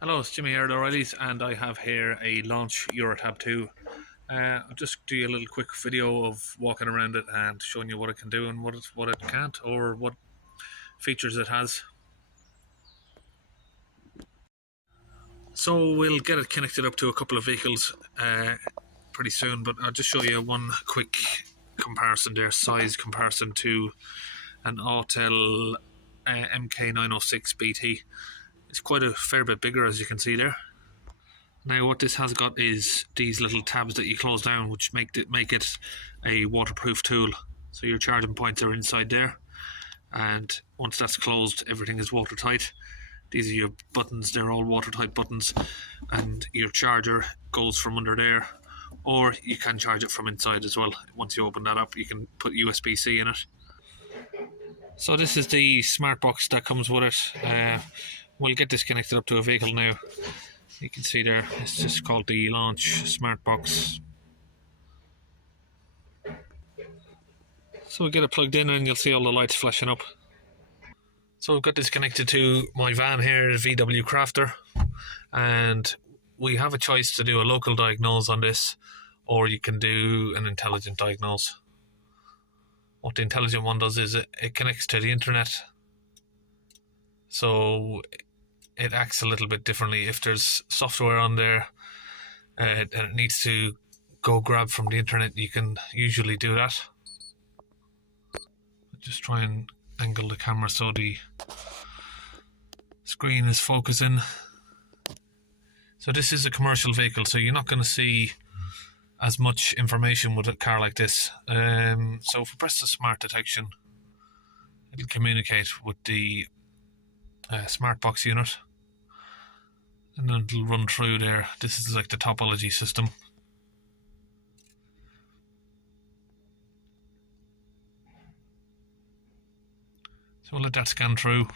Hello, it's Jimmy here at O'Reilly's, and I have here a Launch Eurotab 2. I'll just do you a little quick video of walking around it and showing you what it can do and what it can't, or what features it has. So we'll get it connected up to a couple of vehicles pretty soon, but I'll just show you one quick comparison there, size comparison to an Autel MK906 BT. It's quite a fair bit bigger, as you can see there. Now what this has got is these little tabs that you close down, which make it a waterproof tool. So your charging points are inside there, and once that's closed, everything is watertight. These are your buttons, they're all watertight buttons, and your charger goes from under there, or you can charge it from inside as well. Once you open that up, you can put USB-C in it. So this is the smart box that comes with it. We'll get this connected up to a vehicle now. You can see there, it's just called the Launch Smart Box. So we'll get it plugged in and you'll see all the lights flashing up. So we've got this connected to my van here, VW Crafter, and we have a choice to do a local diagnose on this, or you can do an intelligent diagnose. What the intelligent one does is it connects to the internet, so it acts a little bit differently. If there's software on there and it needs to go grab from the internet, you can usually do that. Just try and angle the camera so the screen is focusing. So this is a commercial vehicle, so you're not going to see as much information with a car like this. So if we press the smart detection, it'll communicate with the smart box unit, and then it'll run through there. This is like the topology system. So we'll let that scan through,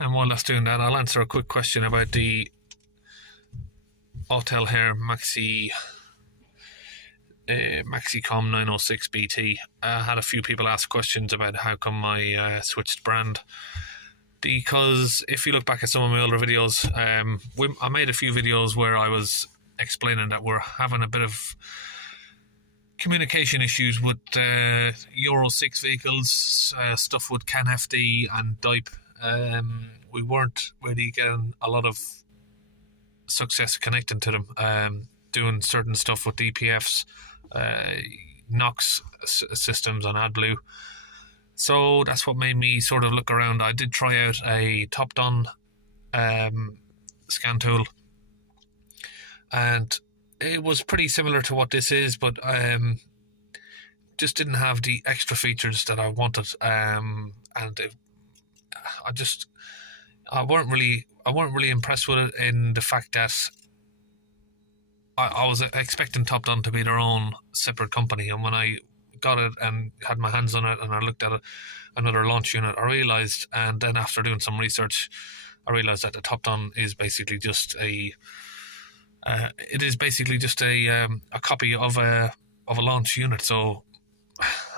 and while that's doing that, I'll answer a quick question about the Autel here Maxicom 906 BT. I had a few people ask questions about how come I switched brand. Because if you look back at some of my older videos, I made a few videos where I was explaining that we're having a bit of communication issues with Euro 6 vehicles, stuff with CanFD and DYPE. We weren't really getting a lot of success connecting to them, doing certain stuff with DPFs, NOx systems on AdBlue. So that's what made me sort of look around. I did try out a Topdon scan tool, and it was pretty similar to what this is, but just didn't have the extra features that I wanted. And I weren't really impressed with it, in the fact that I was expecting Topdon to be their own separate company, and when I got it and had my hands on it and I looked at it, another launch unit, I realized, and then after doing some research, I realized that the Topdon is basically just a copy of a launch unit. So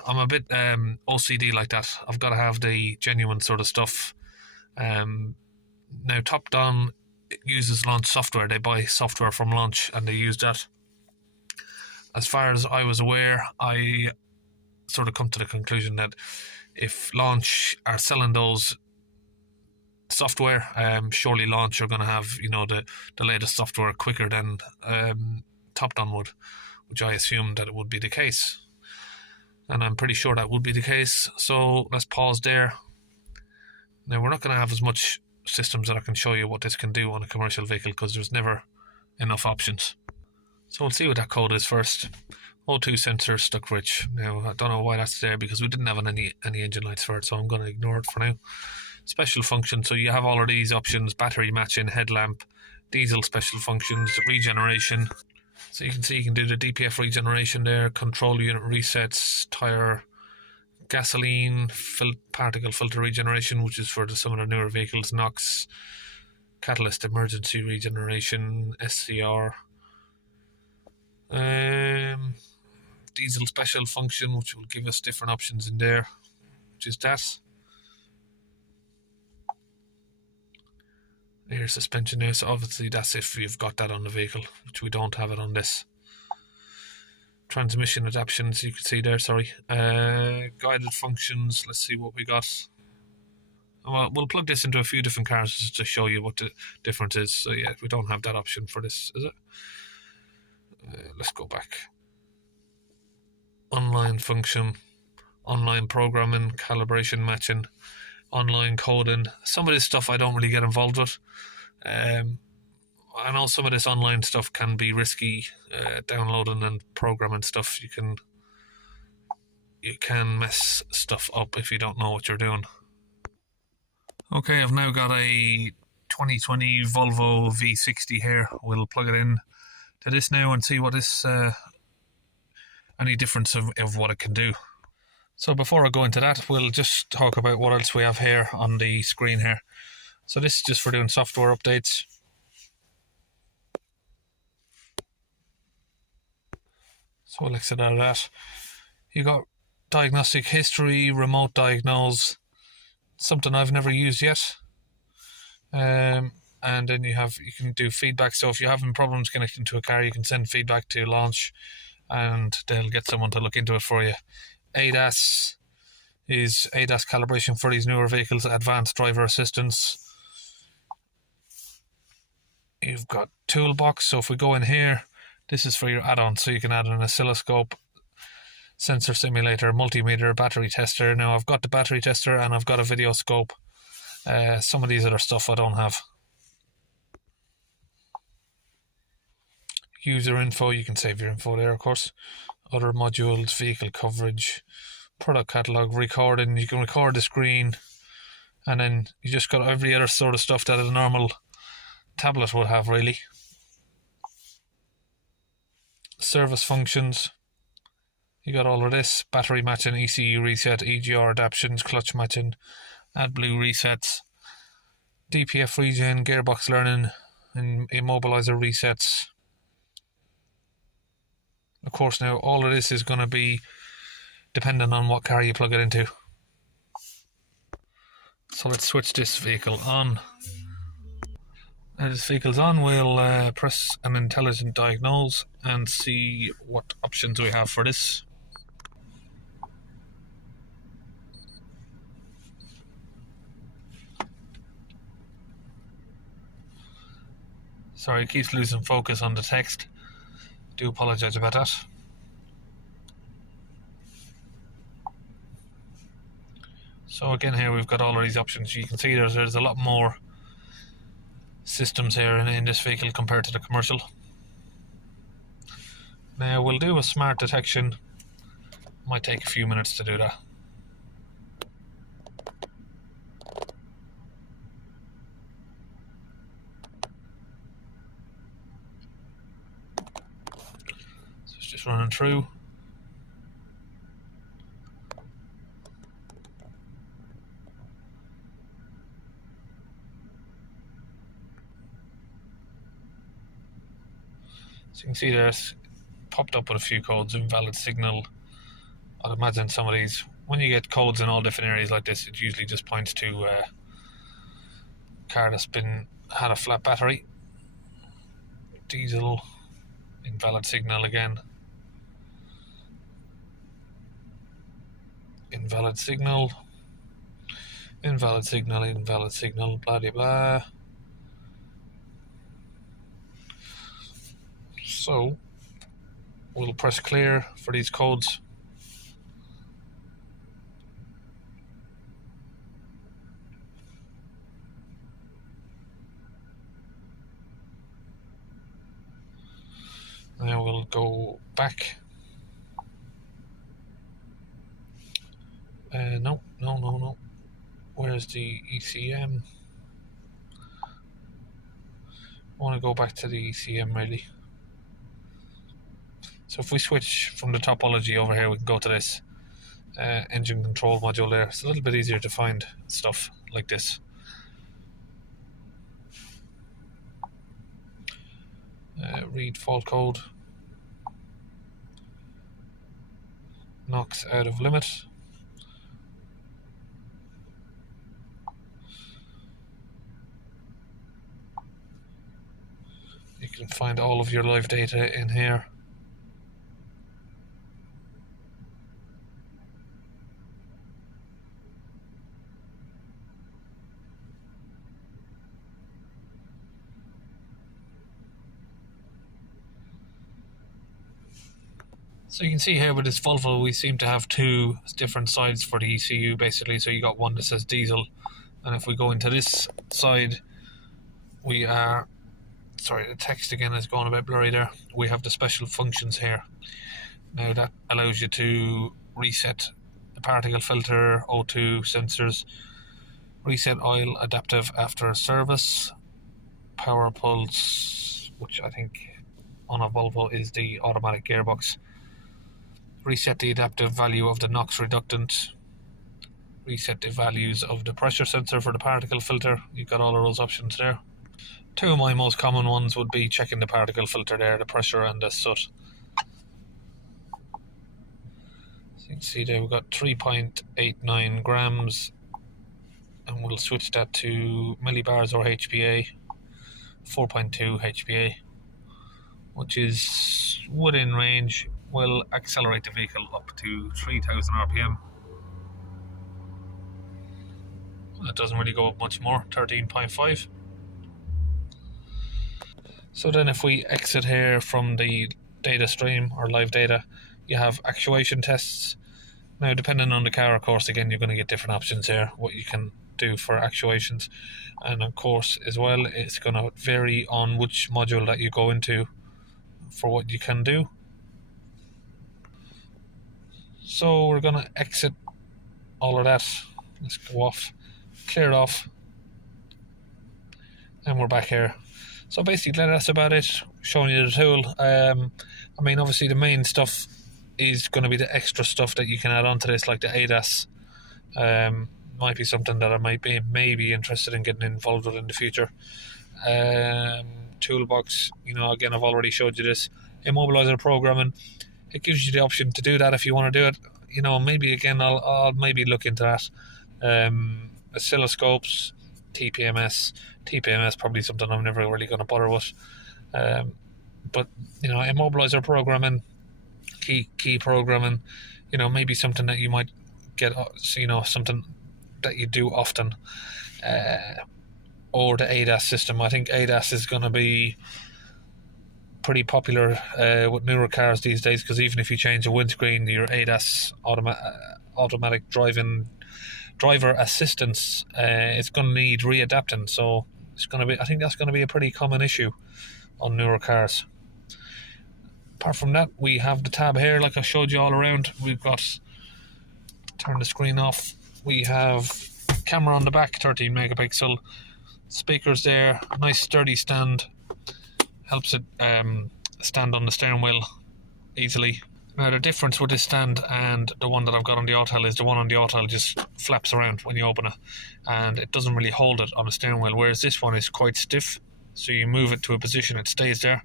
I'm a bit OCD like that. I've got to have the genuine sort of stuff. Now Topdon uses launch software. They buy software from launch and they use that. As far as I was aware, I sort of come to the conclusion that if launch are selling those software, surely launch are going to have, the latest software quicker than Topdon would, which I assumed that it would be the case, and I'm pretty sure that would be the case. So let's pause there. Now we're not going to have as much systems that I can show you what this can do on a commercial vehicle, because there's never enough options. So we'll see what that code is first. O2 sensor stuck rich. Now I don't know why that's there, because we didn't have any engine lights for it, so I'm going to ignore it for now. Special function, so you have all of these options: battery matching, headlamp, diesel special functions, regeneration. So you can see you can do the DPF regeneration there, control unit resets, tire, gasoline, particle filter regeneration, which is for some of the newer vehicles, NOx, catalyst emergency regeneration, SCR. Diesel special function, which will give us different options in there, which is that. Air suspension there, so obviously that's if you've got that on the vehicle, which we don't have it on this. Transmission adaptations, you can see there, sorry. Guided functions, let's see what we got. Well, we'll plug this into a few different cars just to show you what the difference is. So yeah, we don't have that option for this, is it? Let's go back. Online function, online programming, calibration matching, online coding. Some of this stuff I don't really get involved with. I know some of this online stuff can be risky, downloading and programming stuff. You can mess stuff up if you don't know what you're doing. Okay, I've now got a 2020 Volvo V60 here. We'll plug it in to this now and see what this any difference of what it can do. So before I go into that, we'll just talk about what else we have here on the screen here. So this is just for doing software updates. So we'll exit out of that. You got diagnostic history, remote diagnose, something I've never used yet. And then you can do feedback. So if you're having problems connecting to a car, you can send feedback to launch and they'll get someone to look into it for you. ADAS is ADAS calibration for these newer vehicles, advanced driver assistance. You've got toolbox, so if we go in here, this is for your add-ons, so you can add an oscilloscope, sensor simulator, multimeter, battery tester. Now I've got the battery tester and I've got a video scope. Some of these other stuff I don't have. User info, you can save your info there, of course. Other modules, vehicle coverage, product catalog, recording. You can record the screen, and then you just got every other sort of stuff that a normal tablet would have, really. Service functions. You got all of this: battery matching, ECU reset, EGR adaptations, clutch matching, AdBlue resets, DPF regen, gearbox learning, and immobilizer resets. Of course, now all of this is going to be dependent on what car you plug it into. So let's switch this vehicle on. Now this vehicle's on, we'll press an intelligent diagnose and see what options we have for this. Sorry, it keeps losing focus on the text. Do apologise about that. So again, here we've got all of these options. You can see there's a lot more systems here in this vehicle compared to the commercial. Now we'll do a smart detection. Might take a few minutes to do that. So it's just running through. So you can see there's popped up with a few codes, invalid signal. I'd imagine some of these, when you get codes in all different areas like this, it usually just points to a car that's had a flat battery. Diesel, invalid signal again. Invalid signal. Invalid signal, invalid signal, blah blah blah. So we'll press clear for these codes. Now we'll go back. No. Where's the ECM? I want to go back to the ECM really. So if we switch from the topology over here, we can go to this engine control module there. It's a little bit easier to find stuff like this. Read fault code. NOx out of limit. You can find all of your live data in here. So you can see here with this Volvo, we seem to have two different sides for the ECU basically. So you got one that says diesel, and if we go into this side, we are, sorry, the text again is going a bit blurry there. We have the special functions here. Now that allows you to reset the particle filter, O2 sensors, reset oil adaptive after service, power pulse, which I think on a Volvo is the automatic gearbox, reset the adaptive value of the NOx reductant, reset the values of the pressure sensor for the particle filter. You've got all of those options there. Two of my most common ones would be checking the particle filter there, the pressure and the soot. So you can see there we've got 3.89 grams, and we'll switch that to millibars or HPA, 4.2 HPA, which is within range. Will accelerate the vehicle up to 3,000 RPM. That doesn't really go up much more, 13.5. So then if we exit here from the data stream or live data, you have actuation tests. Now depending on the car, of course, again, you're going to get different options here, what you can do for actuations. And of course, as well, it's going to vary on which module that you go into for what you can do. So we're going to exit all of that. Let's go off, clear it off, and we're back here. So basically that's about it, showing you the tool. I mean, obviously the main stuff is going to be the extra stuff that you can add on to this, like the ADAS. Might be something that I might be maybe interested in getting involved with in the future. Toolbox, you know, again, I've already showed you this. Immobilizer programming, it gives you the option to do that if you want to do it. You know, maybe again, I'll maybe look into that. Oscilloscopes, TPMS, probably something I'm never really going to bother with. But you know, immobilizer programming, key programming, you know, maybe something that you might get, you know, something that you do often. Or the ADAS system. I think ADAS is going to be pretty popular with newer cars these days, because even if you change a windscreen, your ADAS automatic driver assistance, it's going to need readapting. So it's going to be, I think that's going to be a pretty common issue on newer cars. Apart from that, we have the tab here, like I showed you all around. We've got, turn the screen off, we have camera on the back, 13 megapixel, speakers there, nice sturdy stand, helps it stand on the steering wheel easily. Now the difference with this stand and the one that I've got on the Autel is the one on the Autel just flaps around when you open it, and it doesn't really hold it on the steering wheel, whereas this one is quite stiff, so you move it to a position, it stays there.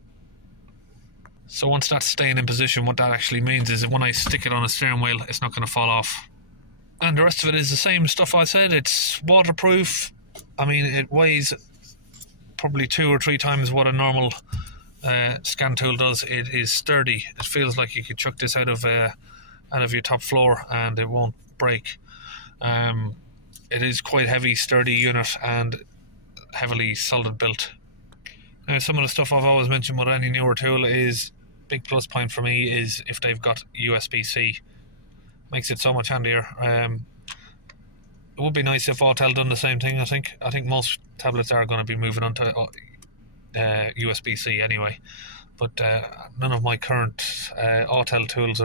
So once that's staying in position, what that actually means is that when I stick it on a steering wheel, it's not going to fall off. And the rest of it is the same stuff I said. It's waterproof. I mean, it weighs probably 2 or 3 times what a normal scan tool does. It is sturdy. It feels like you could chuck this out of your top floor and it won't break. It is quite heavy, sturdy unit and heavily solid built. Now, some of the stuff I've always mentioned with any newer tool is, big plus point for me is if they've got USB-C. Makes it so much handier. It would be nice if Autel done the same thing. I think most tablets are going to be moving on to USB-C anyway, but none of my current Autel tools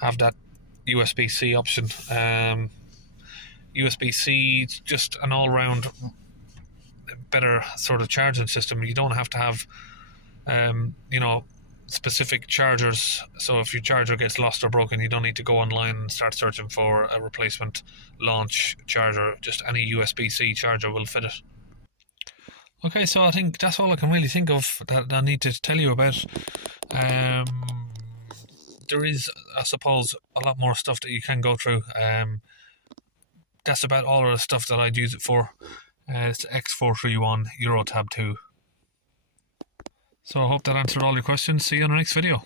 have that USB-C option. USB-C is just an all-round better sort of charging system. You don't have to have you know, specific chargers, so if your charger gets lost or broken, you don't need to go online and start searching for a replacement launch charger. Just any USB-C charger will fit it. Okay, so I think that's all I can really think of that I need to tell you about. There is, I suppose, a lot more stuff that you can go through. That's about all of the stuff that I'd use it for. It's X431 Euro Tab 2. So I hope that answered all your questions. See you in the next video.